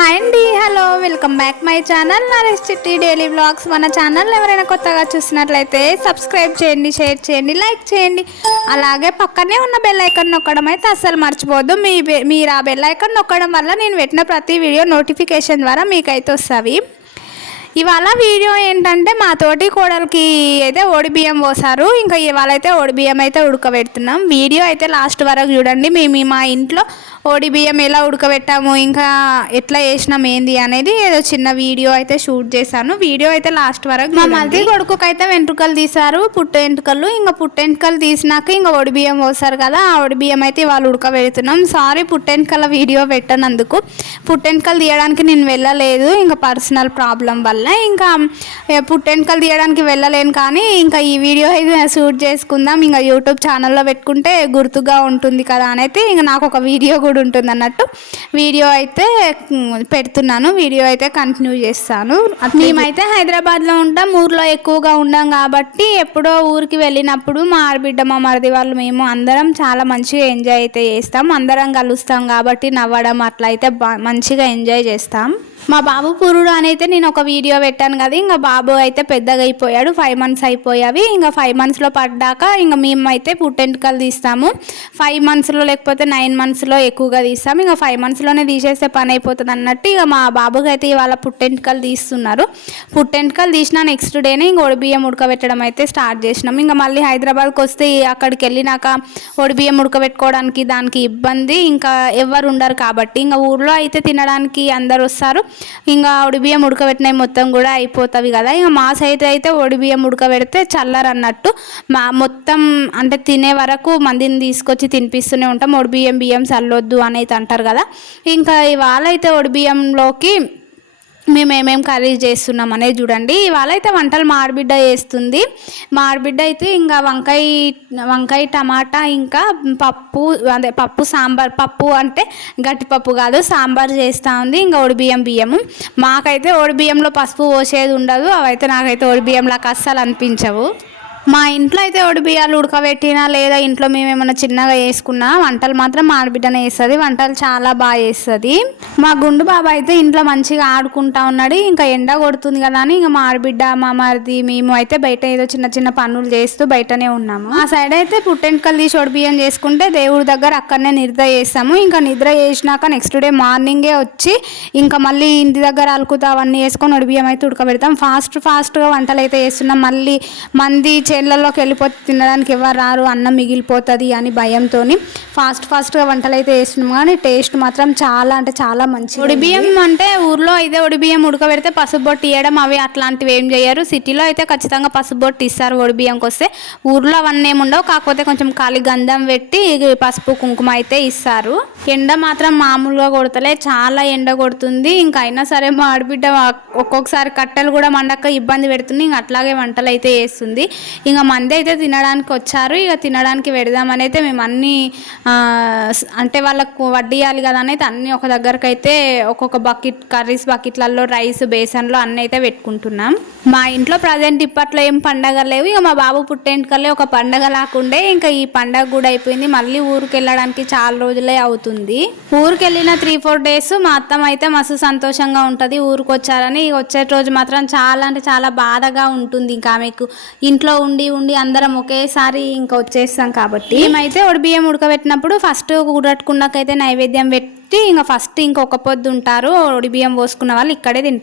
Hi అండి hello welcome back my channel Naresh Chitti daily vlogs మన channel ఎవరైనా కొత్తగా చూసినట్లయితే సబ్స్క్రైబ్ చేయండి షేర్ చేయండి లైక్ చేయండి. అలాగే పక్కనే ఉన్న బెల్ ఐకాన్ నొక్కడం అయితే అస్సలు మర్చిపోవద్దు. మీ బె- మీరు ఆ బెల్ ఐకాన్ నొక్కడం వల్ల నేను పెట్టిన ప్రతి వీడియో నోటిఫికేషన్ ద్వారా మీకైతే వస్తాయి. ఇవాళ వీడియో ఏంటంటే మా తోటి కోడలికి అయితే ఓడి బియ్యం పోసారు. ఇంకా ఇవాళ అయితే ఓడి బియ్యం అయితే ఉడకబెడుతున్నాం. వీడియో అయితే లాస్ట్ వరకు చూడండి. మేము మా ఇంట్లో ఓడి బియ్యం ఎలా ఉడకబెట్టాము ఇంకా ఎట్లా చేసినాం ఏంది అనేది ఏదో చిన్న వీడియో అయితే షూట్ చేశాను. వీడియో అయితే లాస్ట్ వరకు మా మల్ది కొడుకుకి అయితే వెంట్రుకలు తీశారు పుట్టు వెంట్రుకలు. ఇంకా పుట్టు వెంట్రుకలు తీసినాక ఇంకా ఒడి బియ్యం పోసారు కదా ఆ ఒడి బియ్యం అయితే వాళ్ళు ఉడకబెడుతున్నాం. Sorry పుట్టెంటుకల video పెట్టనందుకు. పుట్టెంటుకలు తీయడానికి నేను వెళ్ళలేదు. ఇంకా పర్సనల్ ప్రాబ్లం వల్ల ఇంకా ఏ, పుట్టెంటుకలు తీయడానికి వెళ్ళలేను కానీ ఇంకా ఈ వీడియో అయితే షూట్ చేసుకుందాం. ఇంకా యూట్యూబ్ ఛానల్లో పెట్టుకుంటే గుర్తుగా ఉంటుంది కదా అని అయితే ఇంకా నాకు ఒక వీడియో కూడా ఉంటుంది అన్నట్టు. వీడియో అయితే పెడుతున్నాను. వీడియో అయితే కంటిన్యూ చేస్తాను. మేమైతే హైదరాబాద్లో ఉంటాం. ఊర్లో ఎక్కువగా ఉండం కాబట్టి ఎప్పుడో ఊరికి వెళ్ళినప్పుడు మా ఆడబిడ్డ మా మరిది వాళ్ళు మేము అందరం చాలా మంచిగా ఎంజాయ్ అయితే చేస్తాం. అందరం కలుస్తాం కాబట్టి నవ్వడం అట్లా అయితే మంచిగా ఎంజాయ్ చేస్తాం. మా బాబు పురుడు అని అయితే నేను ఒక వీడియో పెట్టాను కదా ఇంకా బాబు అయితే పెద్దగా అయిపోయాడు ఫైవ్ మంత్స్ అయిపోయావి ఇంకా ఫైవ్ మంత్స్లో పడ్డాక ఇంకా మేము అయితే పుట్టెంటుకలు తీస్తాము. ఫైవ్ మంత్స్లో లేకపోతే నైన్ మంత్స్లో ఎక్కువగా తీస్తాము ఇంకా ఫైవ్ మంత్స్లోనే తీసేస్తే పని అయిపోతుంది అన్నట్టు ఇక మా బాబుకి అయితే ఇవాళ పుట్టెంటుకలు తీస్తున్నారు. పుట్టెంటుకలు తీసిన నెక్స్ట్ డేనే ఇంకా ఒడిబియ్యం ఉడకబెట్టడం అయితే స్టార్ట్ చేసినాం. ఇంకా మళ్ళీ హైదరాబాద్కి వస్తే అక్కడికి వెళ్ళినాక ఒడిబియ్యం ఉడకబెట్టుకోవడానికి దానికి ఇబ్బంది ఇంకా ఎవరు ఉండరు కాబట్టి ఇంకా ఊర్లో అయితే తినడానికి అందరు వస్తారు. ఇంకా ఒడిబియ్యం ఉడకబెట్టినవి మొత్తం కూడా అయిపోతాయి కదా. ఇంకా మా సైడ్ అయితే ఒడిబియ్యం ఉడకబెడితే చల్లరు అన్నట్టు మా మొత్తం అంటే తినే వరకు మందిని తీసుకొచ్చి తినిపిస్తూనే ఉంటాం. ఒడిబియ్యం బియ్యం చల్లొద్దు అనేది అంటారు కదా. ఇంకా ఇవాళ అయితే ఒడిబియ్యంలోకి మేము ఏమేమి కర్రీ చేస్తున్నాం అనేది చూడండి. ఇవాళ అయితే వంటలు మా చేస్తుంది. మా అయితే ఇంకా వంకాయ వంకాయ టమాటా ఇంకా పప్పు అదే పప్పు సాంబార్. పప్పు అంటే గట్టి పప్పు కాదు సాంబార్ చేస్తూ ఉంది. ఇంకా ఒడిబియ్యం బియ్యము. మాకైతే ఒడిబియ్యంలో పసుపు పోసేది ఉండదు. అవైతే నాకైతే ఒడిబియ్యంలాగా అస్సలు అనిపించవు. మా ఇంట్లో అయితే ఒడి బియ్యాలు ఉడకబెట్టినా లేదా ఇంట్లో మేము ఏమైనా చిన్నగా వేసుకున్నా వంటలు మాత్రం మా ఆడబిడ్డనే వేస్తుంది వంటలు చాలా బాగా చేస్తుంది. మా గుండు బాబా అయితే ఇంట్లో మంచిగా ఆడుకుంటా ఉన్నాడు. ఇంకా ఎండ కొడుతుంది కదా అని ఇంకా మా ఆడబిడ్డ మా మరిది మేము అయితే బయట ఏదో చిన్న చిన్న పనులు చేస్తూ బయటనే ఉన్నాము. ఆ సైడ్ అయితే పుట్టెంకలు తీసి ఒడి చేసుకుంటే దేవుడి దగ్గర అక్కడనే నిద్ర చేస్తాము. ఇంకా నిద్ర చేసినాక నెక్స్ట్ డే మార్నింగే వచ్చి ఇంకా మళ్ళీ ఇంటి దగ్గర అలుకుతా అవన్నీ వేసుకొని ఒడిబియ్యం అయితే ఉడకబెడతాం. ఫాస్ట్ ఫాస్ట్గా వంటలు అయితే చేస్తున్నాం. మళ్ళీ మంది చేన్లలోకి వెళ్ళిపోతే తినడానికి ఎవరు రారు అన్నం మిగిలిపోతుంది అని భయంతో ఫాస్ట్ ఫాస్ట్గా వంటలు అయితే వేస్తున్నాం కానీ టేస్ట్ మాత్రం చాలా అంటే చాలా మంచి ఒడి బియ్యం అంటే ఊర్లో అయితే ఒడి బియ్యం ఉడకబెడితే పసుపు బొట్టు ఇవ్వడం అవి అట్లాంటివి ఏం చేయరు. సిటీలో అయితే ఖచ్చితంగా పసుపు బొట్టు ఇస్తారు ఒడి బియ్యంకి వస్తే. ఊర్లో అవన్నీ ఏమి ఉండవు. కాకపోతే కొంచెం ఖాళీ గంధం పెట్టి పసుపు కుంకుమ అయితే ఇస్తారు. ఎండ మాత్రం మామూలుగా కొడతలే. చాలా ఎండ కొడుతుంది. ఇంకా అయినా సరే మా ఆడబిడ్డ ఒక్కొక్కసారి కట్టెలు కూడా మండక ఇబ్బంది పెడుతుంది. ఇంకా అట్లాగే వంటలు అయితే చేస్తుంది. ఇంకా మంది అయితే తినడానికి వచ్చారు. ఇక తినడానికి పెడదామని అయితే మేము అన్నీ అంటే వాళ్ళకు వడ్డీయాలి కదా అని అయితే అన్నీ ఒక దగ్గరకు అయితే ఒక్కొక్క బకెట్ కర్రీస్ బకెట్లలో రైస్ బేసన్లో అన్నీ అయితే పెట్టుకుంటున్నాం. మా ఇంట్లో ప్రజెంట్ ఇప్పట్లో ఏం పండగ లేవు. ఇక మా బాబు పుట్టేంటికల్లే ఒక పండగ లాకుండే. ఇంకా ఈ పండగ కూడా అయిపోయింది. మళ్ళీ ఊరికి వెళ్ళడానికి చాలా రోజులే అవుతుంది. ఊరికి వెళ్ళిన త్రీ ఫోర్ డేస్ మా అత్తమ్మ అయితే మస్తు సంతోషంగా ఉంటుంది. ఊరికి వచ్చారని ఇక వచ్చే రోజు మాత్రం చాలా అంటే చాలా బాధగా ఉంటుంది. ఇంకా ఆమెకు ఇంట్లో ఉండి ఉండి అందరం ఒకేసారి ఇంకా వచ్చేస్తాం కాబట్టి. మేమైతే ఒడి బియ్యం ఉడకబెట్టినప్పుడు ఫస్ట్ ఉడట్టుకున్నాకైతే నైవేద్యం పెట్టి ఇంకా ఫస్ట్ ఇంకొక పొద్దు ఉంటారు ఒడి బియ్యం పోసుకున్న వాళ్ళు ఇక్కడే తింటారు.